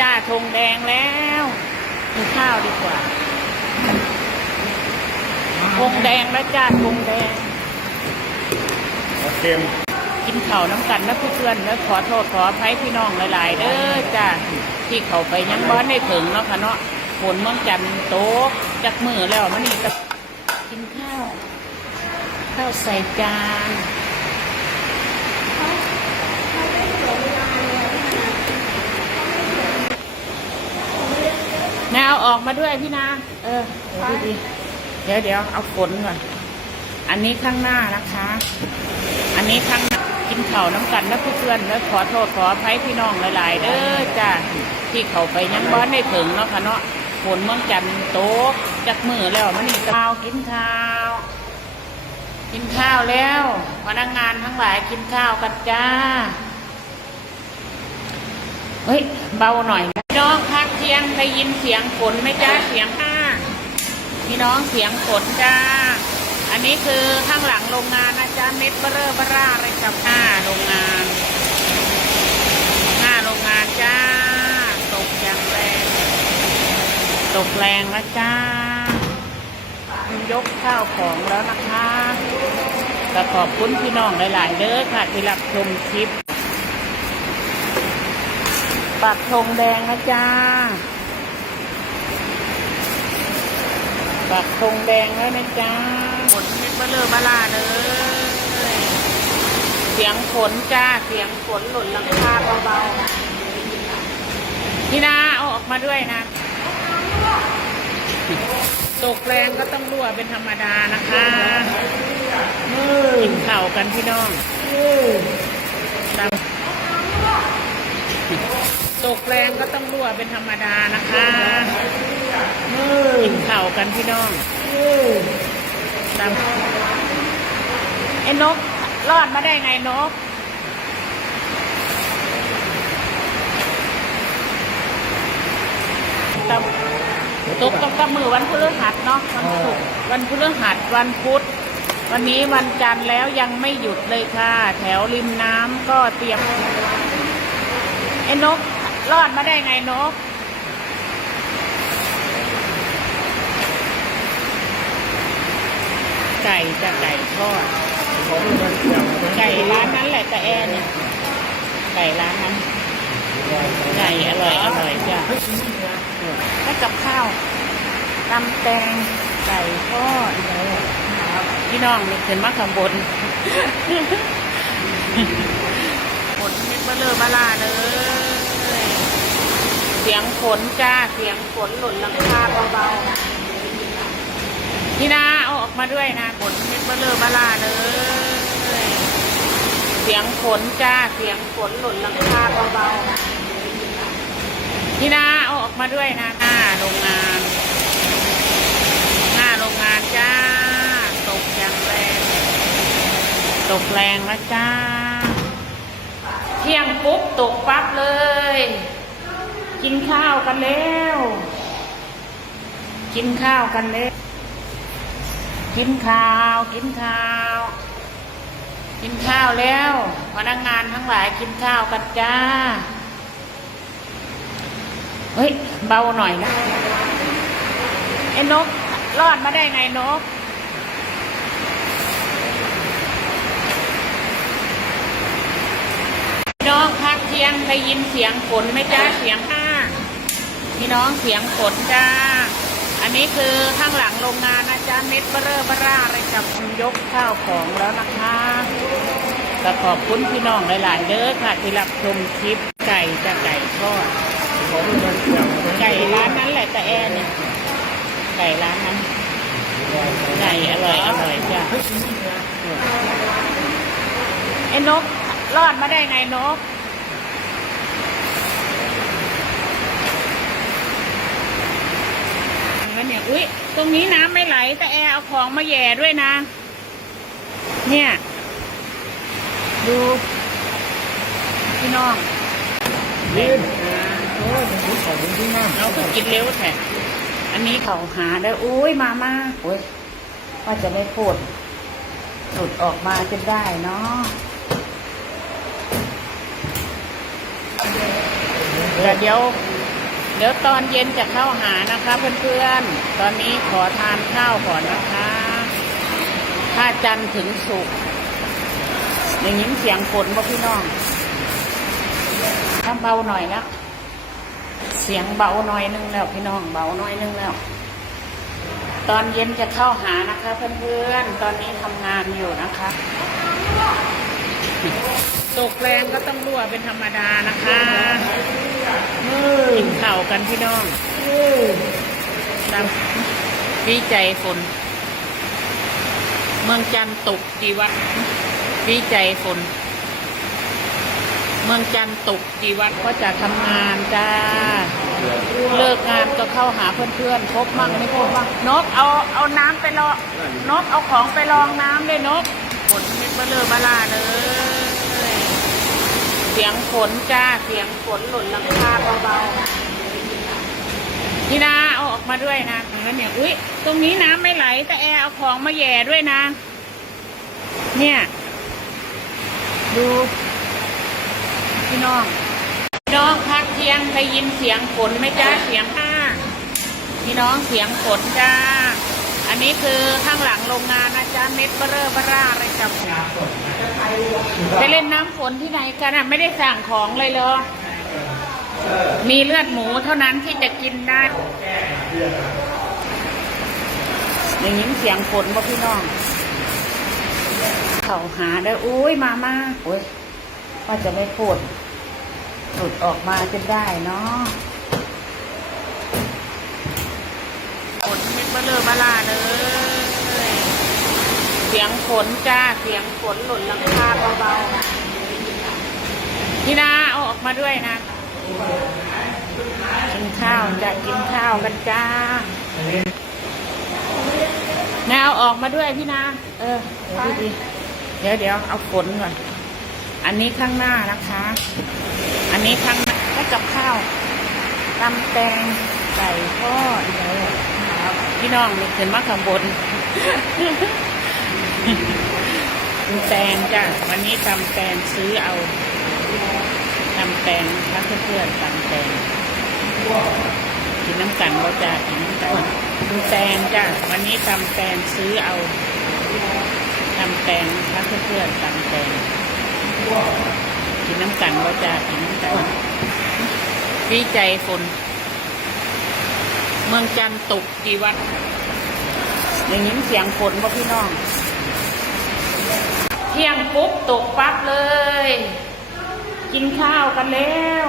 จ้าธงแดงแล้วกินข้าวดีกว่าธงแดงแล้วจ้าธงแดง เค็มกินข้าวน้ำกันนะเพื่อนๆแล้วขอโทษขออภัยพี่น้องหลายๆเด้อจ้าที่เขาไปยังบ้านได้ถึงเนาะค่ะเนาะฝนเมืองจันทน์โต๊ะจักมือแล้วมันนี่ก็กินข้าว ข้าวใส่จาน แนวออกมาด้วยพี่นา เออ เดี๋ยวดีเดี๋ยวเดี๋ยวเอาฝนก่อน อันนี้ข้างหน้านะคะ อันนี้ข้างกินข้าวน้ำกันนะเพื่อนแล้วขอโทษขออภัยพี่น้องหลาย ๆ เด้อจ้าที่เขาไปยังบ้านได้ถึงเนาะค่ะเนาะฝนเมืองจันโต๊ะจักมือแล้วมันนี่ข้าวกินข้าว กินข้าวแล้วพนักงานทั้งหลายกินข้าวกันจ้า เฮ้ย เบาหน่อยพี่น้องพักเที่ยงได้ยินเสียงฝนไหมจ้าเสียงห้าพี่น้องเสียงฝนจ้า อันนี้คือข้างหลังโรงงานนะจ๊ะเม็ดเบอร์เรอร์เบอร่าอะไรกับหน้าโรงงานหน้าโรงงานจ้า ตกอย่างแรง ตกแรงแล้วจ้ายกข้าวของแล้วนะคะก็ขอบคุณพี่น้องหลาย ๆเด้อค่ะที่รับชมคลิป ปักธงแดงนะจ้า ปักธงแดงแล้วนะจ้าฝนเม็ดเบลอมาลาเลยเสียงฝนจ้า เสียงฝนหล่นหลังคาเบาๆพี่นาเอาออกมาด้วยนะ ตกแรงก็ต้องรั่วเป็นธรรมดานะคะกินข่าวกันพี่น้องตามต กแรงก็ต้องรั่วเป็นธรรมดานะคะกินเข่ากันพี่น้องตามไอ้นกรอดมาได้ไงนกตามตกกับกับมือวันพฤหัสเนาะวันศุกร์วันพฤหัสวันพุธวันนี้วันจันทร์แล้วยังไม่หยุดเลยค่ะ แถวริมน้ำก็เตรียมไอ้นก รอดมาได้ไงเนกไก่จะไก่ทอดไก่ร้านนั้นแหละแต่แอเนี่ยไก่ร้านนั้นไก่อร่อยอร่อยจ้ะแล้วกับข้าวตำแตงไก่ทอดพี่น้องนี่ขึ้นมาข้างบนฝนเม็ดเบลอมาลาเลย เสียงฝนจ้า เสียงฝนหล่นหลังคาเบาๆพี่นาเอาออกมาด้วยนะฝนเม็ดเบลอมาลาเลย เสียงฝนจ้า เสียงฝนหล่นหลังคาเบาๆพี่นาเอาออกมาด้วยนะหน้าโรงงาน หน้าโรงงานจ้า ตกอย่างแรง ตกแรงแล้วจ้า เที่ยงปุ๊บตกปั๊บเลย กินข้าวกันแล้ว กินข้าวกันแล้ว กินข้าว กินข้าว กินข้าวแล้ว พนักงานทั้งหลายกินข้าวกันจ้า เฮ้ย เบาหน่อยนะไอ้นก รอดมาได้ไงนกน้องพักเที่ยงได้ยินเสียงฝนไหมจ้าเสียงห้า พี่น้องเสียงฝนจ้า อันนี้คือข้างหลังโรงงานนะจ๊ะเม็ดเบอร์เรอร์เบอร่าอะไรกับยกข้าวของแล้วนะคะก็ขอบคุณพี่น้องหลาย ๆเด้อค่ะที่รับชมคลิปไก่จะไก่ทอดของมันเกี่ยวไก่ร้านนั้นแหละแต่แอร์เนี่ยไก่ร้านนั้นไก่อร่อยอร่อยจ้ะไอ้นกรอดมาได้ไงนก แล้ว เนี่ย อุ๊ยตรงนี้น้ำไม่ไหล แต่แอร์เอาของมาแย่ด้วยนะ เนี่ย ดูพี่น้องเล่นโอ้ยผมขอบคุณที่มากเราก็กินเร็วแท้อันนี้เขาหาได้อุ้ยมามาโอ้ยว่าจะไม่พูดหลุดออกมาจนได้เนาะแต่เดี๋ยว เดี๋ยวตอนเย็นจะเข้าหานะคะเพื่อนๆ ตอนนี้ขอทานข้าวก่อนนะคะถ้าจันถึงสุกอย่างนี้เสียงฝนบ่พี่น้องถ้าเบาหน่อยแล้วเสียงเบาหน่อยนึงแล้วพี่น้องเบาหน่อยนึงแล้ว ตอนเย็นจะเข้าหานะคะ เพื่อนๆ ตอนนี้ทำงานอยู่นะคะตกแรงก็ต้องรั่วเป็นธรรมดานะคะ กินข่าวกันพี่น้องเออตามดีใจฝน เมืองจันตกดีวัดดีใจฝน เมืองจันตกดีวัดก็จะทำงานจ้า เลิกงานก็เข้าหาเพื่อนๆพบมั่งไม่พบมั่งนกเอาเอาน้ำไปรอนกเอาของไปรองน้ำเลยนกฝนเม็ดเบลอเบลาเลย เสียงฝนจ้า เสียงฝนหล่นหลังคาเบาๆพี่นาเอาออกมาด้วยนะแล้เนี่ย อุ้ยตรงนี้น้ำไม่ไหล แต่แอร์เอาของมาแย่ด้วยนะ เนี่ย ดูพี่น้องพี่น้องพักเที่ยงได้ยินเสียงฝนไหมจ้าเสียงห้าพี่น้องเสียงฝนจ้า อันนี้คือข้างหลังโรงงานนะจ๊ะเม็ดเบอร์เรอเบอร่าอะไรกับไปเล่นน้ำฝนที่ไหนกันอะไม่ได้สั่งของเลยเหรอ มีเลือดหมูเท่านั้นที่จะกินได้ อย่างนี้เสียงฝนบ่พี่น้อง เขาหาได้ออุ้ยมามาโอ้ยว่าจะไม่พูดหลุดออกมาจนได้เนาะฝ นเม็ดเบลอเบลาเลยเสียงฝนจ้าเสียงฝนหล่นหลังคาเบาๆพี่นาเอาออกมาด้วยนะกินข้าวจะกินข้าวกันจ้าแนวออกมาด้วยพี่นาเออเดี๋ยวดีเดี๋ยวเดี๋ยวเอาฝนก่อน อันนี้ข้างหน้านะคะ อันนี้ข้างหน้าก็กับข้าวตำแตงไก่ทอดเลย พี่น้องนี่ขึ้นมาข้างบนตำแตงจ้ะวันนี้ตำแตงซื้อเอาตำแตงนะคะเพื่อนๆตำแตงกินน้ำกันก็จะกินน้ำกันแตงจ้ะวันนี้ตำแตงซื้อเอาตำแตงนะคะเพื่อนๆตำแตงกินน้ำกันว่าจะกินน้ำกันดีใจฝน เมืองจันทร์ตกกี่วัดอย่างนี้เสียงฝนบ่พี่น้อง เที่ยงปุ๊บตกปั๊บเลย กินข้าวกันแล้ว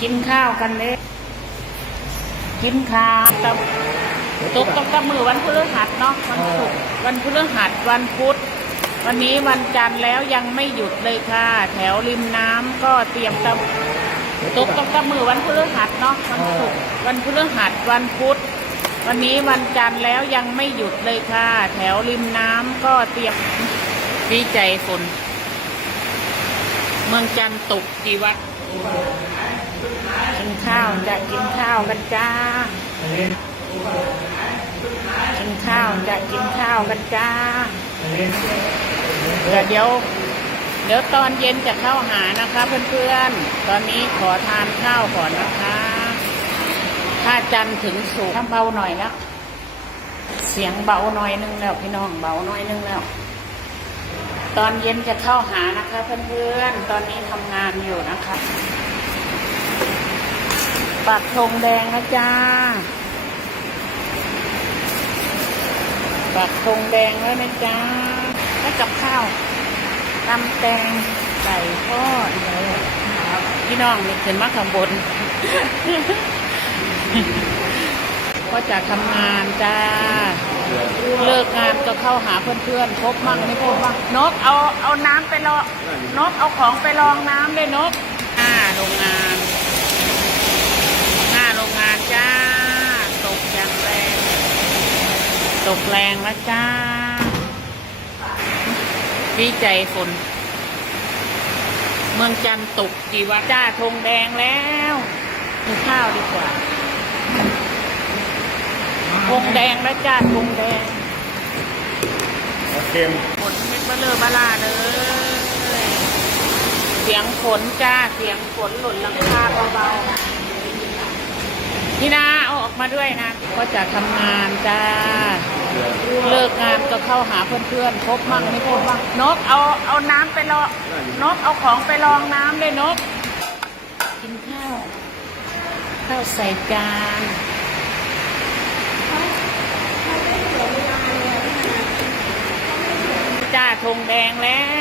กินข้าวกันแล้ว กินข้าวตบตกตกกับมือวันพฤหัสเนาะวันศุกร์วันพฤหัสวันพุธวันนี้วันจันทร์แล้วยังไม่หยุดเลยค่ะ แถวริมน้ำก็เตรียมตำ ตกตกกับมือวันพฤหัสเนาะวันศุกร์วันพฤหัสวันพุธวันนี้วันจันทร์แล้วยังไม่หยุดเลยค่ะ แถวริมน้ำก็เตรียมดีใจฝนเมืองจันทร์ตกกี่วัดกินข้าวจะกินข้าวกันจ้ากินข้าวจะกินข้าวกันจ้าเดี๋ยว เดี๋ยวตอนเย็นจะเข้าหานะคะเพื่อนๆ ตอนนี้ขอทานข้าวก่อนนะคะถ้าจันถึงสุกร์เบาหน่อยแล้วเสียงเบาหน่อยนึงแล้วพี่น้องเบาหน่อยนึงแล้ว ตอนเย็นจะเข้าหานะคะเพื่อนๆ ตอนนี้ทำงานอยู่นะคะปักธงแดงนะจ้าปักธงแดงแล้วนะจ๊ะให้กับข้าว ตำแตงไก่ทอดพี่น้องนี่ขึ้นมาข้างบนก็จะทำงานจ้า เลิกงานก็เข้าหาเพื่อนๆพบมั่งไม่พบมั่งนกเอาเอาน้ำไปรอนกเอาของไปรองน้ำเลยนกหน้าโรงงานหน้าโรงงานจ้า ตกอย่างแรง ตกแรงแล้วจ้า ดีใจฝน เมืองจันทร์ตกกี่วันจ้าธงแดงแล้วกินข้าวดีกว่าธงแดงแล้วจ้าธงแดงเค็มฝนเม็ดเบลอเบลาเลยเสียงฝนจ้าเสียงฝนหล่นหลังคาเบาๆพี่นาเอาออกมาด้วยนะ ก็จะทำงานจ้า เลิกงาเข้าหาเพื่อนๆพบมั่งไม่พบมั่งนกเอาเอาน้ำไปรอนกเอาของไปรองน้ำเลยนก กินข้าวข้าวใส่จานจ้าธงแดงแล้ว